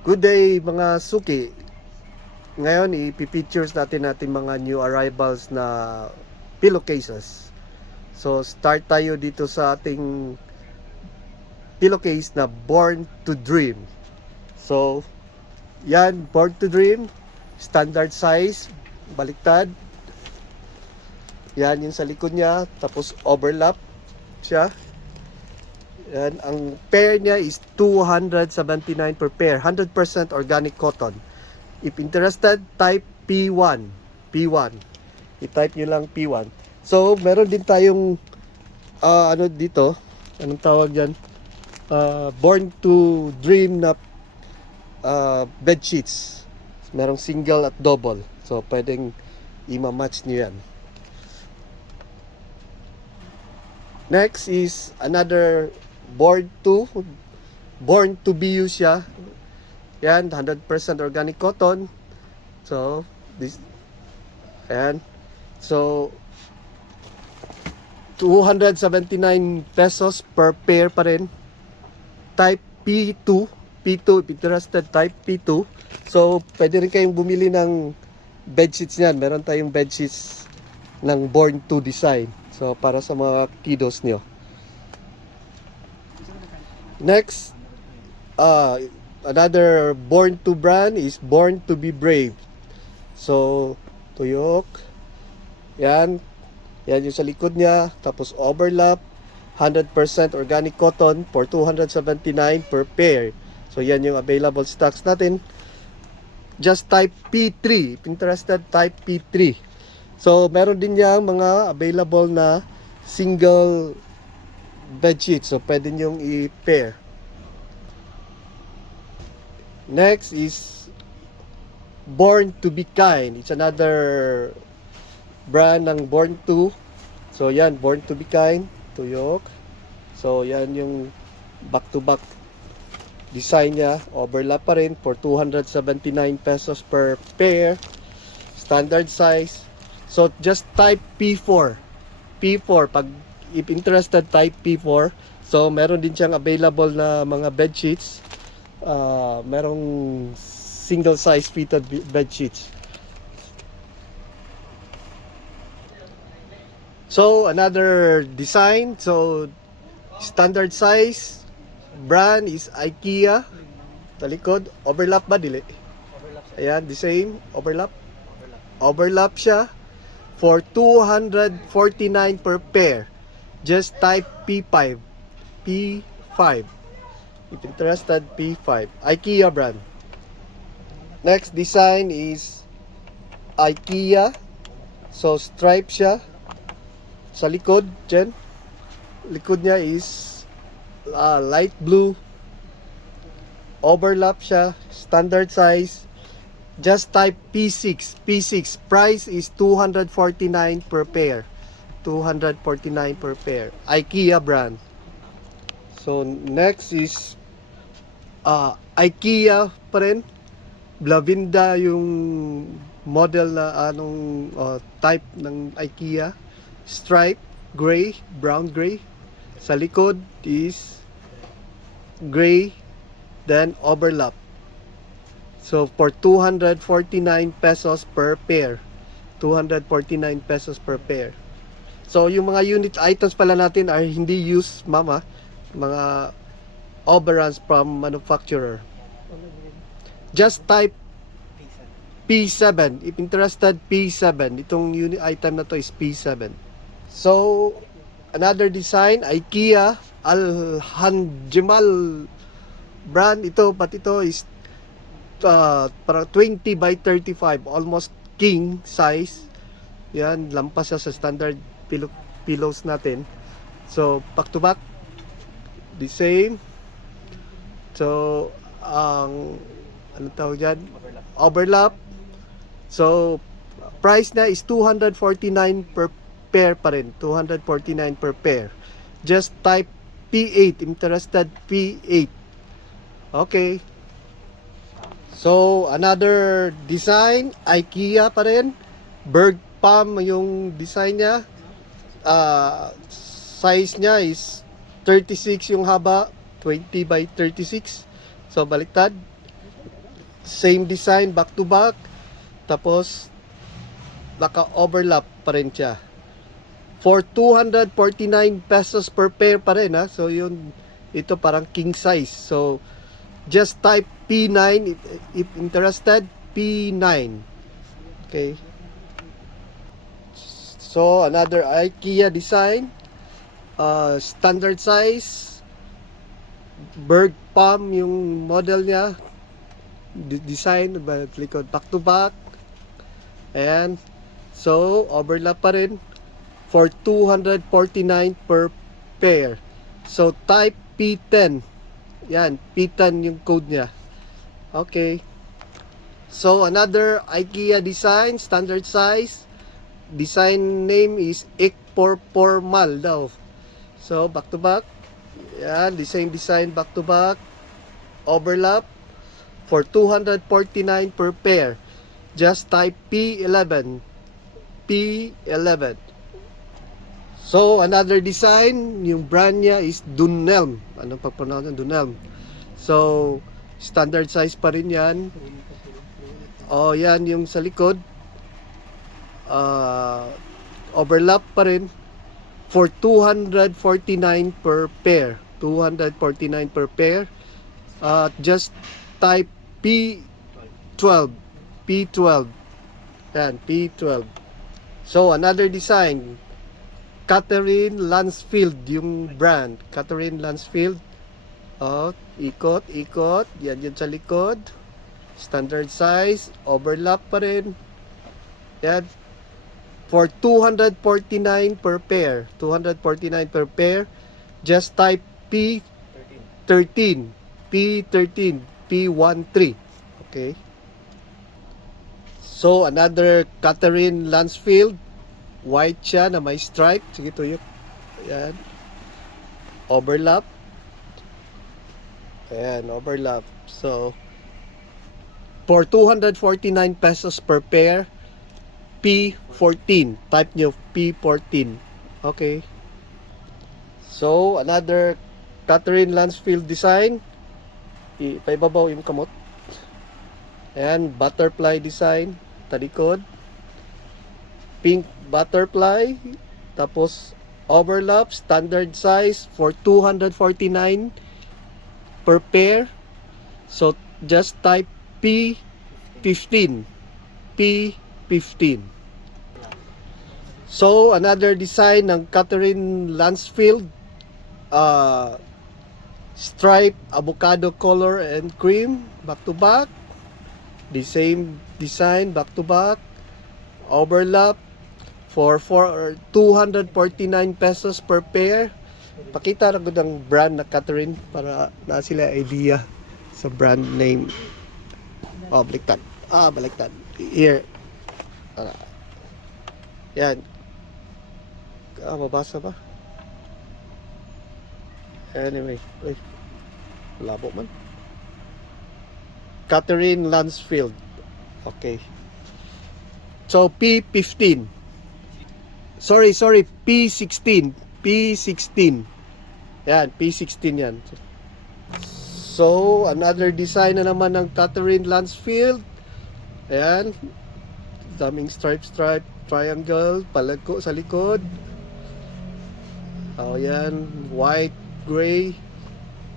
Good day mga suki. Ngayon i-pictures natin mga new arrivals na pillowcases. So start tayo dito sa ating pillowcase na Born to Dream. So yan, Born to Dream, standard size, baliktad. Yan yung sa likod niya, tapos overlap siya. Yan, ang pair niya is 279 per pair, 100% organic cotton. If interested, type P1. P1. I-type nyo lang P1. So, meron din tayong ano dito, anong tawag dyan? Born to Dream na bed sheets. Merong single at double. So, pwedeng i-match nyo yan. Next is another Born to be used siya. Yan, 100% organic cotton. So, this, ayan. So, 279 pesos per pair pa rin. Type P2. P2, if interested, type P2. So, pwede rin kayong bumili ng bedsheets niyan. Meron tayong bedsheets ng Born to design. So, para sa mga kiddos nyo. Next, another Born to brand is Born to be Brave. So, tuyok. Yan. Yan yung sa likod niya. Tapos overlap. 100% organic cotton for 279 per pair. So, yan yung available stocks natin. Just type P3. If interested, type P3. So, meron din yung mga available na single bedsheet. So, pwede nyong i-pair. Next is Born to be Kind. It's another brand ng Born to. So, yan. Born to be Kind. Tuyok. So, yan yung back-to-back design niya. Overlap pa rin for 279 pesos per pair. Standard size. So, just type P4. P4. Pag if interested, type P4. So, meron din siyang available na mga bed sheets. Merong single size fitted bed sheets. So, another design. So, standard size. Brand is IKEA. Talikod. Overlap ba? Dili. Ayan, the same. Overlap. Overlap siya for 249 per pair. Just type P5. P5. If interested, P5. IKEA brand. Next design is IKEA. So, stripe siya. Sa likod, dyan. Likod niya is light blue. Overlap siya. Standard size. Just type P6. P6. Price is 249 per pair. 249 per pair. IKEA brand. So, next is IKEA pa rin. Blavinda yung model na type ng IKEA. Stripe, gray, brown gray. Sa likod is gray, then overlap. So, for 249 pesos per pair. 249 pesos per pair. So, yung mga unit items pala natin are hindi used, mama. Mga overruns from manufacturer. Just type P7. If interested, P7. Itong unit item na to is P7. So, another design, IKEA, Al-Hanjimal brand. Ito, but ito is para 20 by 35. Almost king size. Yan, lampas siya sa standard pillows natin. So, back to back. The same. So, ano tawag dyan? Overlap. So, price na is 249 per pair pa rin. 249 per pair. Just type P8. Interested, P8. Okay. So, another design. IKEA pa rin. Berg Palm yung design niya. Size niya is 36 yung haba. 20 by 36. So, baliktad. same design, back to back. Tapos, naka-overlap pa rin siya. For 249 pesos per pair pa rin, ha. So, yun, ito parang king size. So, just type P9 if interested, P9. Okay. So, another IKEA design. Standard size. Bird palm yung model niya. Design, likod back to back. Ayan. So, overlap pa rin. For 249 per pair. So, type P10. Yan, P10 yung code niya. Okay. So, another IKEA design, standard size. Design name is Ekporpormal daw. So, back to back. Yan, the same design, back to back. Overlap. For 249 per pair. Just type P11. P11. So, another design, yung brand niya is Dunelm. Anong pag-pronounce ng Dunelm? So, standard size pa rin yan. Oh, yan yung sa likod. Overlap pa rin. For 249 per pair. 249 per pair. Just type P12. P12. Yan, P12. So, another design. Catherine Lansfield yung brand. Catherine Lansfield. Oh, ikot. Yan yun sa likod. Standard size. Overlap pa rin. Yan. For 249 per pair. 249 per pair. Just type P13. P13. P13. Okay. So, another Catherine Lansfield. White siya na may stripe. Sige, tuyok. Ayan. Overlap. Ayan, overlap. So, for 249 pesos per pair, P14. Type nyo P14. Okay. So, another Catherine Lansfield design. Ipaibabaw yung kamot. Ayan, butterfly design. Talikod. Pink butterfly, tapos overlap, standard size for 249 per pair. So, just type P15. P15. So, another design ng Catherine Lansfield. Stripe, avocado color and cream, back to back. The same design, back to back. Overlap. For 249 pesos per pair. Pakita na ko ng brand na Catherine para na sila idea sa brand name. Oh, baliktad. Baliktad. Here. Yan. Mabasa ba? Anyway. Uy. Labo man. Catherine Lansfield. Okay. So, P15. Sorry, P16. P16. Yan, P16 yan. So, another design na naman ng Catherine Lansfield. Ayan. Daming stripe, triangle, palagko sa likod. Oh, yan. White, gray.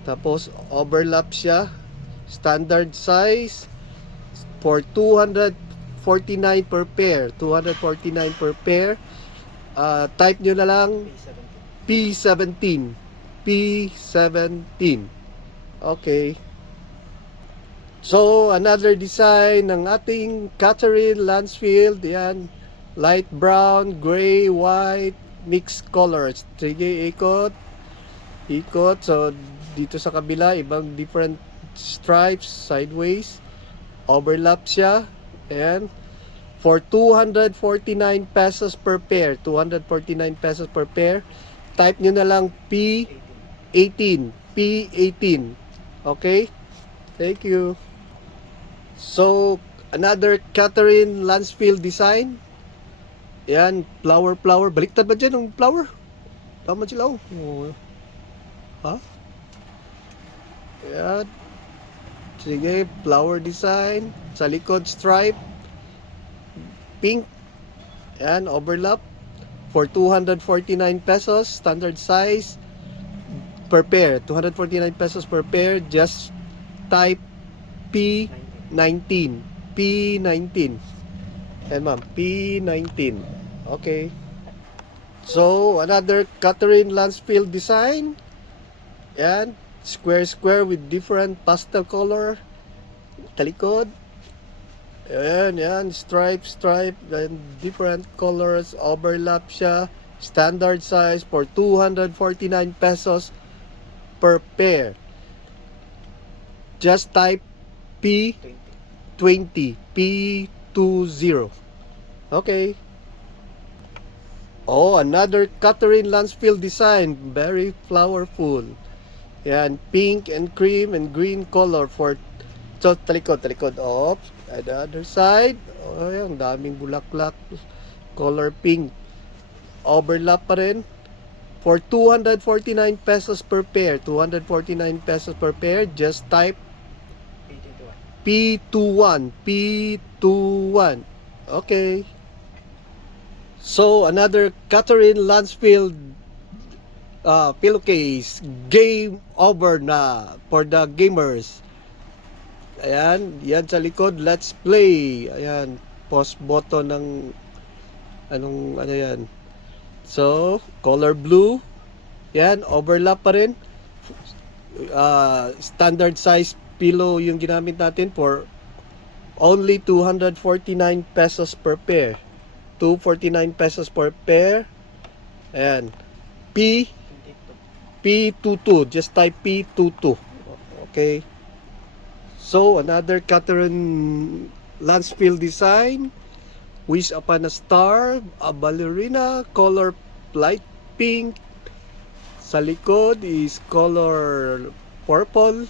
Tapos, overlap siya. Standard size. For 249 per pair. 249 per pair. Type nyo na lang P17. P17. Okay. So, another design ng ating Catherine Lansfield. Yan. Light brown, gray, white, mixed colors. Sige, ikot. So, dito sa kabila, ibang different stripes, sideways. Overlap siya. Ayan. For 249 pesos per pair. 249 pesos per pair. Type nyo na lang P18. P18. Okay? Thank you. So, another Catherine Lansfield design. Yan, flower. Baliktad ba dyan yung flower? Tama sila, oh. Ha? Yan. Sige, flower design. Sa likod, stripe. Pink. Yan, overlap. For 249 pesos. Standard size. Per pair. 249 pesos per pair. Just type P19. P19. Yan ma'am, P19. Okay. So, another Catherine Lansfield design. Yan. Square with different pastel color. Talikod. Yan. Stripe. And different colors. Overlap siya. Standard size for 249 pesos per pair. Just type P20. P20. Okay. Oh, another Catherine Lansfield design. Very flowerful. Yan, pink and cream and green color for talikod off. At the other side, oh, yan, daming bulaklak. Color pink. Overlap pa rin. For 249 pesos per pair. 249 pesos per pair. Just type P21. P21. Okay. So, another Catherine Lansfield pillowcase. Game over na for the gamers. Ayan, yan sa likod. Let's play. Ayan, pause button ng ano yan. So, color blue. Yan, overlap pa rin. Standard size pillow yung ginamit natin for only 249 pesos per pair. 249 pesos per pair. Ayan. P22. Just type P22. Okay. So, another Catherine Lansfield design. Wish Upon a Star. A ballerina. Color light pink. Sa likod is color purple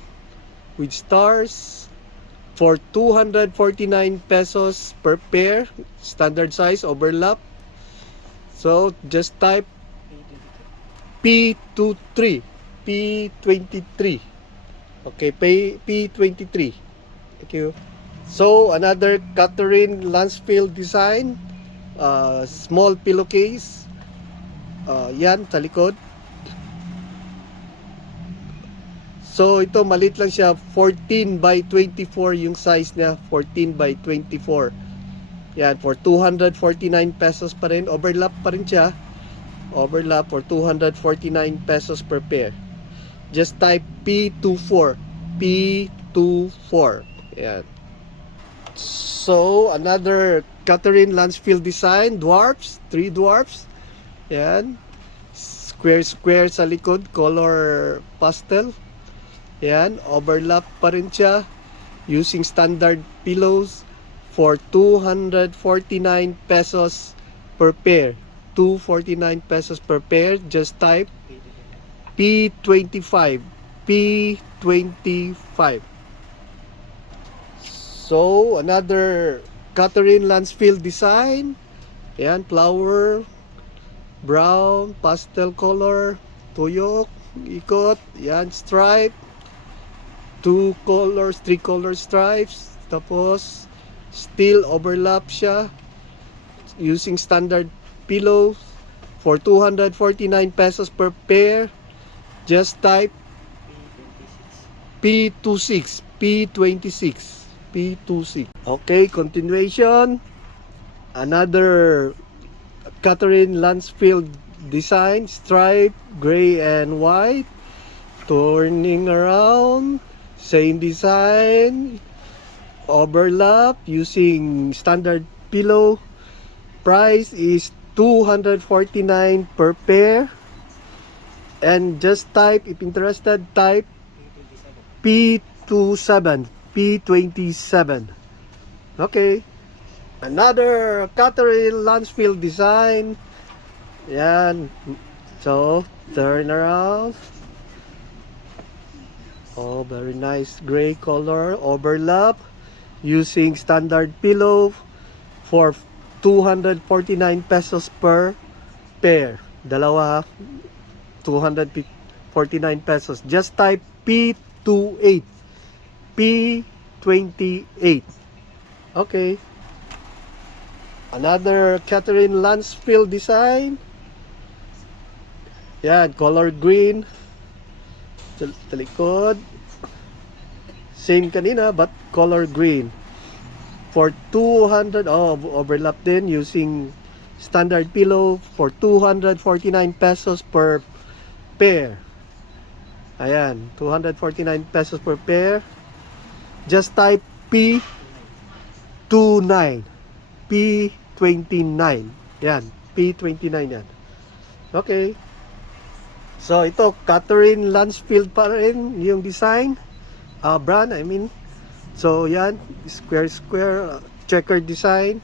with stars. For 249 pesos per pair. Standard size. Overlap. So, just type P23. P23. Okay, P23. Thank you. So, another Catherine Lansfield design. Small pillowcase. Yan, sa likod. So, ito, maliit lang siya. 14 by 24 yung size niya. 14 by 24. Yan, for 249 pesos pa rin. Overlap pa rin siya. Overlap for 249 pesos per pair. Just type P24. P24. Yan. So, another Catherine Lansfield design. Dwarfs. 3 dwarfs. Yan. Square sa likod. Color pastel. Yan. Overlap pa rin siya. Using standard pillows for 249 pesos per pair. 249 pesos per pair. Just type P25. P25. So, another Catherine Lansfield design. Ayan, flower, brown, pastel color, tuyok, ikot, ayan, stripe, 3 color stripes, tapos, still overlap siya, using standard pillows, for 249 pesos per pair. Just type P26. P26. P26. Okay, continuation. Another Catherine Lansfield design. Stripe, gray and white. Turning around. Same design. Overlap using standard pillow. Price is 249 per pair. And just type, if interested, type P27. P27. Okay. Another Catherine Lansfield design. Yan. So, turn around. Oh, very nice gray color. Overlap. Using standard pillow for 249 pesos per pair. Dalawa, 249 pesos. Just type P28. P28. Okay. Another Catherine Lansfield design. Yan, color green. Sa likod. Same kanina but color green. For 200, overlap din using standard pillow for 249 pesos per pair. Ayan, 249 pesos per pair. Just type P29. P29. Yan, P29 yan. Okay. So ito, Catherine Lansfield pa rin yung design. Brand, I mean. So yan, square checkered design.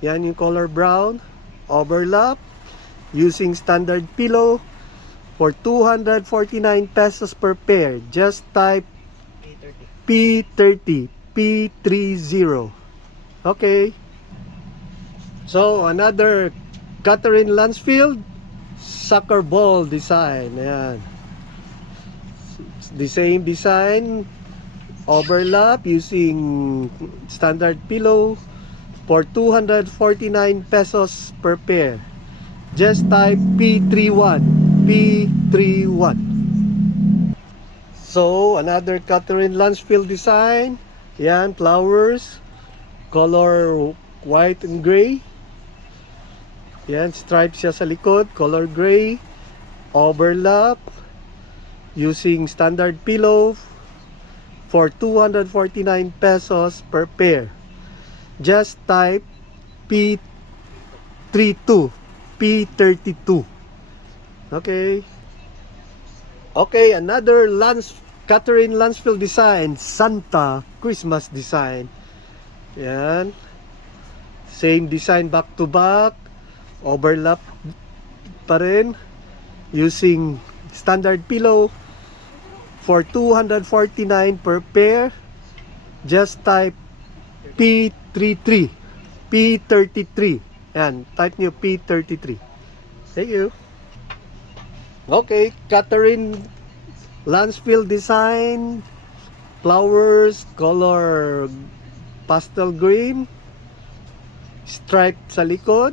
Yan yung color brown. Overlap using standard pillow for 249 pesos per pair. Just type P30. P30. Okay. So another Catherine Lansfield soccer ball design. Ayan. The same design, overlap using standard pillow for 249 pesos per pair. Just type P31. P31. So another Catherine Lansfield design. Yan, flowers, color white and gray. Yan, stripes siya sa likod, color gray. Overlap using standard pillow for 249 pesos per pair. Just type P32. P32. Okay. Okay, another Catherine Lansfield design, Santa Christmas design. Yan. Same design back to back. Overlap pa rin using standard pillow for 249 per pair. Just type P33. P33. Yan, type nyo P33. Thank you. Okay, Catherine Lansfield design, flowers, color pastel green, stripe sa likod,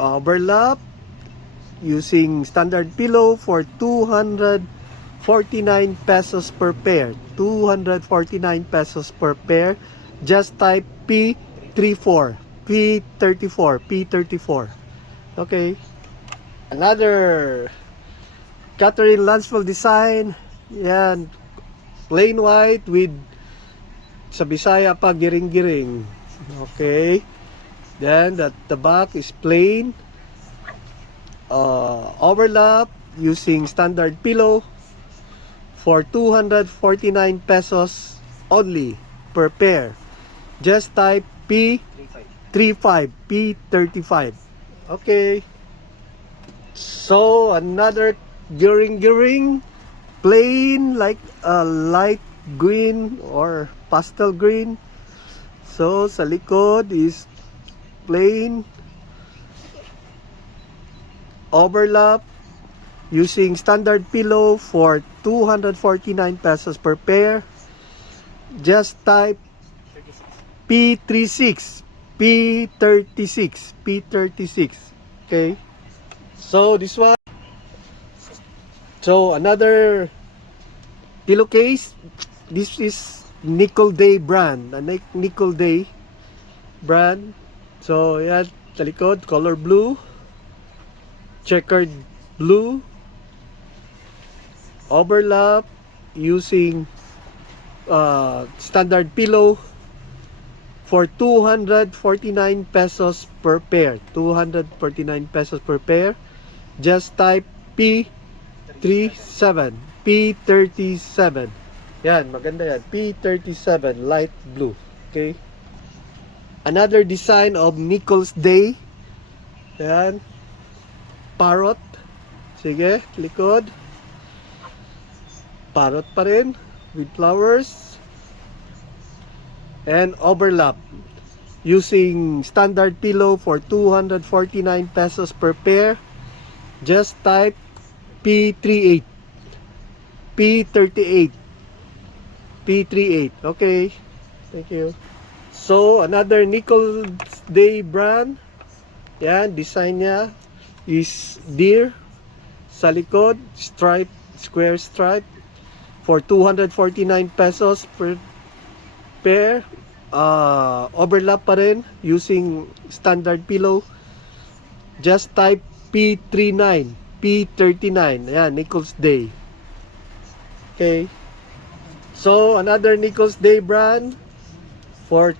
overlap using standard pillow for 249 pesos per pair. 249 pesos per pair. Just type P34. P34. P34. Okay. Another Catherine Lansfield design. Yan. Plain white with sa Bisaya pa giring-giring. Okay. Then the back is plain. Overlap using standard pillow for 249 pesos only per pair. Just type P35. P35. Okay. So another giring plain like a light green or pastel green. So sa likod is plain, overlap using standard pillow for 249 pesos per pair. Just type P36. P36. P36. Okay. So this one. So another pillowcase. This is Nickel Day brand. A Nickel Day brand. So yan, sa likod, color blue, checkered blue, overlap using standard pillow for 249 pesos per pair. 249 pesos per pair. Just type P37. P37. Yan, maganda yan. P37, light blue. Okay. Another design of Nichols Day. Yan. Parrot. Sige, likod. Parrot pa rin with flowers. And overlap using standard pillow for 249 pesos per pair. Just type P38. P38. P38. Okay. Thank you. So, another Nichols Day brand. Yan, design niya is deer. Sa likod, stripe, square stripe. For 249 pesos per pair. Overlap pa rin using standard pillow. Just type P39, P39. Ayan, Nichols Day. Okay. So, another Nichols Day brand for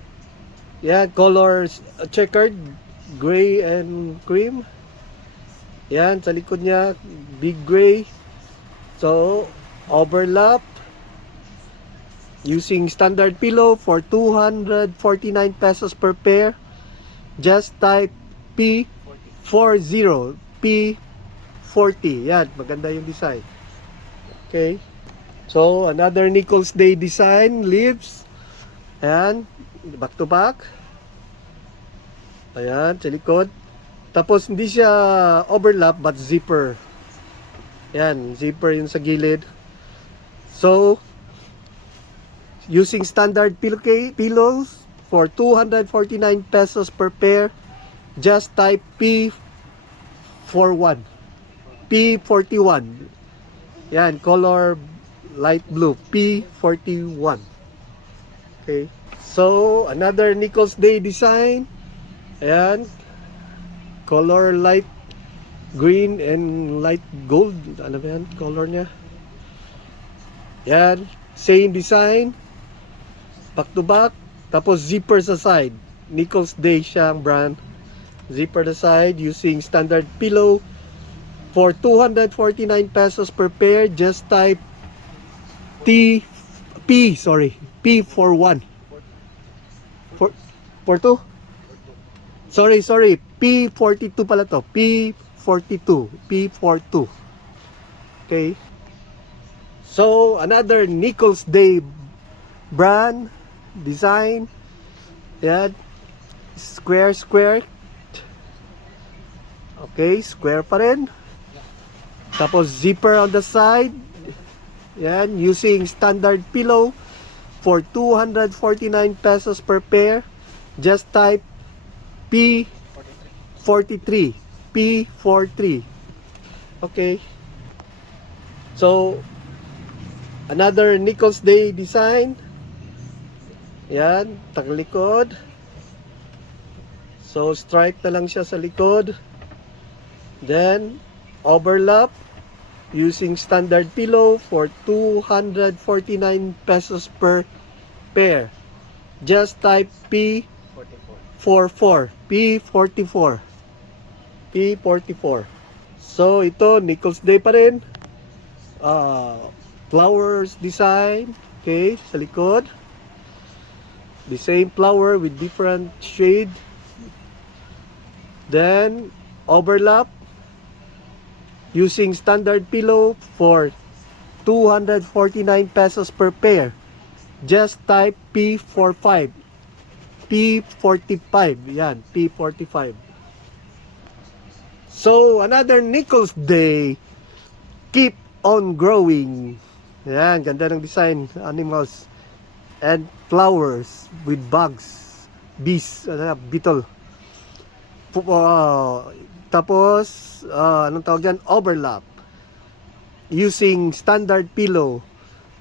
colors checkered, gray and cream. Yan, sa likod niya, big gray. So, overlap using standard pillow for 249 pesos per pair. Just type P40, P40. Yan, maganda yung design. Okay. So, another Nichols Day design, leaves. Ayan, back to back. Ayan, sa likod. Tapos, hindi siya overlap, but zipper. Ayan, zipper yun sa gilid. So, using standard pillows for 249 pesos per pair, just type P41. P41. Yan, color light blue, P41. Okay. So, another Nichols Day design. Ayan. Color light green and light gold. Ano ba yan? Color niya. Yan. Same design. Back to back. Tapos zipper sa side. Nichols Day siyang brand. Zipper sa side using standard pillow. For 249 pesos per pair, just type P41. 42? Sorry, P42 pala to. P42. Okay. So, another Nichols Day brand, design. Yan. Square. Okay, square pa rin. Tapos zipper on the side. Yan, using standard pillow for 249 pesos per pair. Just type P43. P43. Okay. So, another Nichols Day design. Yan, taglikod. So, stripe na lang siya sa likod. Then, overlap using standard pillow for 249 pesos per pair. Just type P44. P44. P44. So, ito, Nichols Day pa rin. Flowers design. Okay, sa likod. The same flower with different shade. Then, overlap using standard pillow for 249 pesos per pair. Just type P45. P45. Yan, P45. So, another Nichols Day. Keep on growing. Yan, ganda ng design. Animals and flowers with bugs. Bees, beetle. Tapos, anong tawag dyan? Overlap. Using standard pillow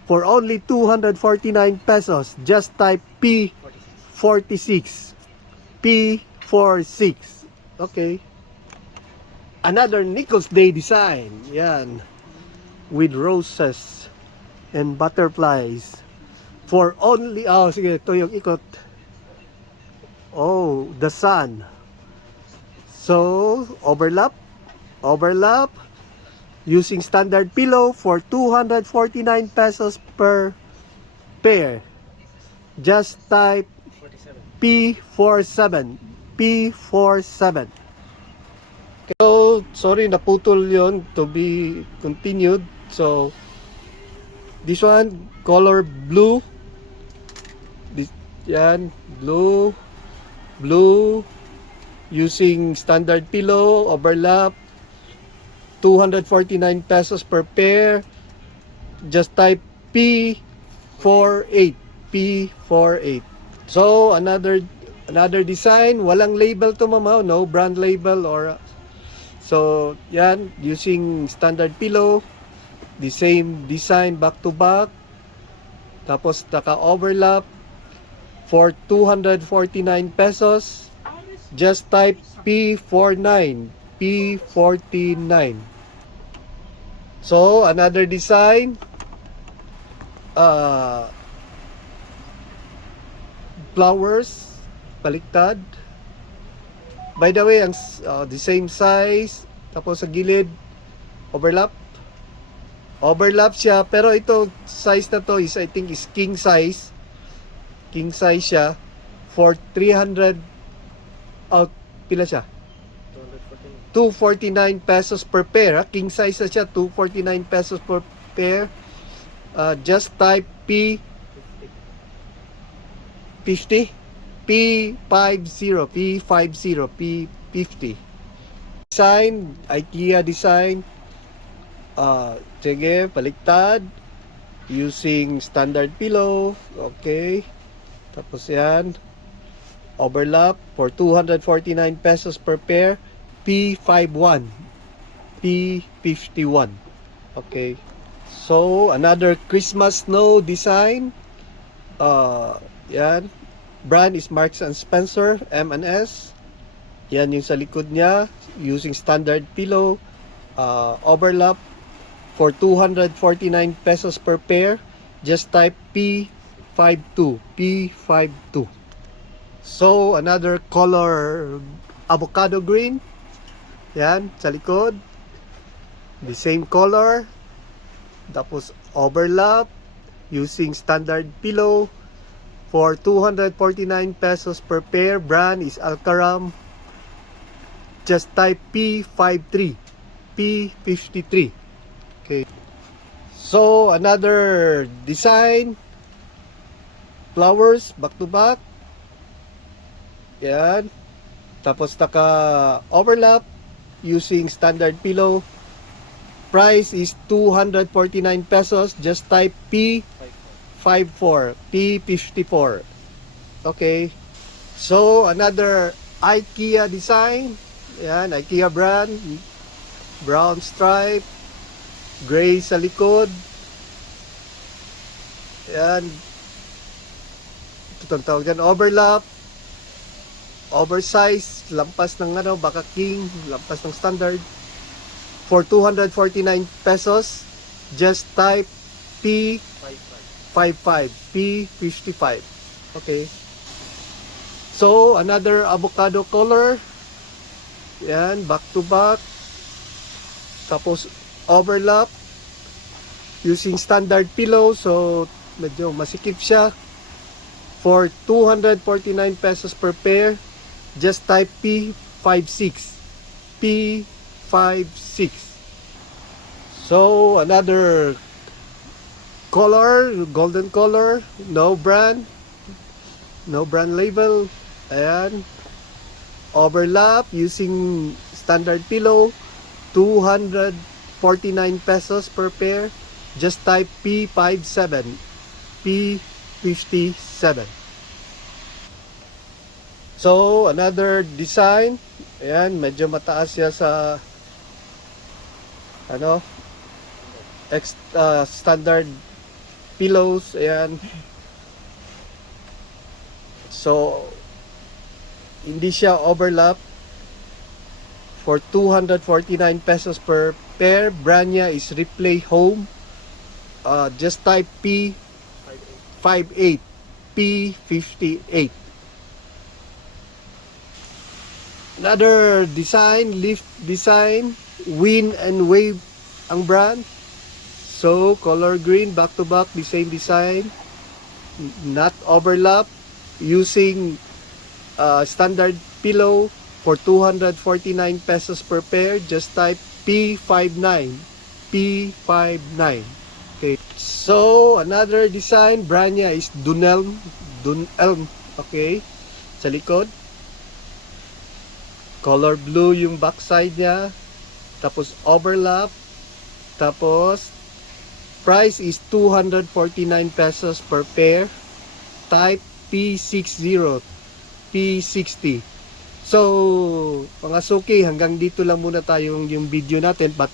for only 249 pesos. Just type P46. P46. Okay. Another Nichols Day design. Yan. With roses and butterflies. For only, sige, ito yung ikot. Oh, the sun. So, overlap using standard pillow for 249 pesos per pair. Just type P47. P47. So, sorry, naputol yon, to be continued. So, this one, color blue. Yan, blue. Using standard pillow, overlap, 249 pesos per pair. Just type P48. P48. So, another design. Walang label to, mama. No brand label or... So, yan. Using standard pillow. The same design back to back. Tapos, naka-overlap. For 249 pesos. Just type P49. P49. So, another design. Flowers. Baliktad. By the way, ang the same size. Tapos sa gilid, overlap. Overlap siya. Pero ito, size na to is, I think, is king size. King size siya. For 300, pila siya? 249 pesos per pair. King size na siya, 249 pesos per pair. Just type P50. P50. P50. P50. Design, IKEA design. Sige, baliktad. Using standard pillow. Okay. Tapos yan. Overlap for 249 pesos per pair. P51. P51. Okay. So, another Christmas snow design. Yan. Brand is Marks and Spencer, M&S. Yan yung sa likod niya. Using standard pillow. Overlap for 249 pesos per pair. Just type P52. P52. So, another color avocado green. Yan, sa likod. The same color. Tapos, overlap. Using standard pillow. For 249 pesos per pair. Brand is Alcaram. Just type P53. P53. Okay. So, another design. Flowers, back to back. Yan. Tapos naka-overlap using standard pillow. Price is 249 pesos. Just type P54. P54. Okay. So, another IKEA design. Yan, IKEA brand. Brown stripe. Gray sa likod. Yan. Ito tawag dyan. Overlap. Oversize. Lampas ng baka king. Lampas ng standard. For 249 pesos. Just type P55. P55. Okay. So, another avocado color. Yan, back to back. Tapos, overlap. Using standard pillow. So, medyo masikip siya. For 249 pesos per pair. Just type P56. P56. So, another color, golden color, no brand label. Ayan. Overlap using standard pillow. 249 pesos per pair. Just type P57. P57. So, another design. Ayan, medyo mataas siya sa standard pillows. Ayan. So, hindi siya overlap. For 249 pesos per pair. Brand niya is Replay Home. Just type P58. P58. Another design, lift design, Wind and Wave ang brand. So, color green, back to back, the same design. Not overlap. Using standard pillow for 249 pesos per pair. Just type P59. P59. Okay. So, another design, brand niya is Dunelm. Dunelm. Okay. Sa likod. Color blue yung backside niya. Tapos overlap. Tapos Price is 249 pesos per pair. Type P60, P60. So, mga suki, hanggang dito lang muna tayo yung video natin, but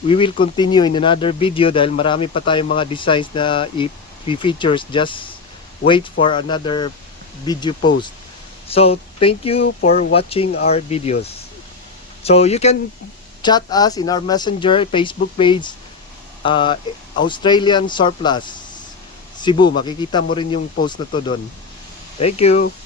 we will continue in another video dahil marami pa tayong mga designs na i-features. Just wait for another video post. So, thank you for watching our videos. So, you can chat us in our messenger, Facebook page, Australian Surplus Cebu. Makikita mo rin yung post na to doon. Thank you.